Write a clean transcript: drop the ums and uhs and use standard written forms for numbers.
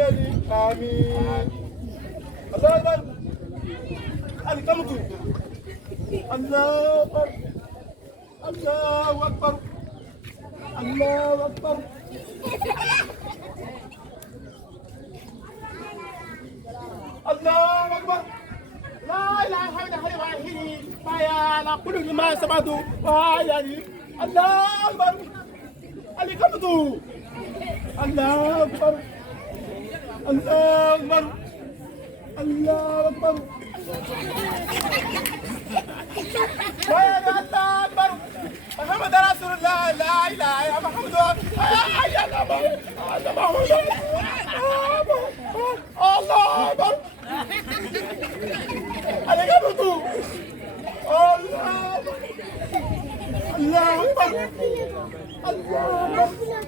الملك آمين. الله أكبر. الكمتو. الله أكبر. الله أكبر. الله أكبر. الله أكبر. لا إله إلا الله فيا لا كل ما سمعته ويا الله أكبر. الكمتو. الله أكبر. الله أكبر. الله أكبر. ويا الله أكبر. محمد رسول الله. لا إله إلا محمد. يا الله أكبر. عليك أبوكو. الله أكبر. الله أكبر. الله أكبر.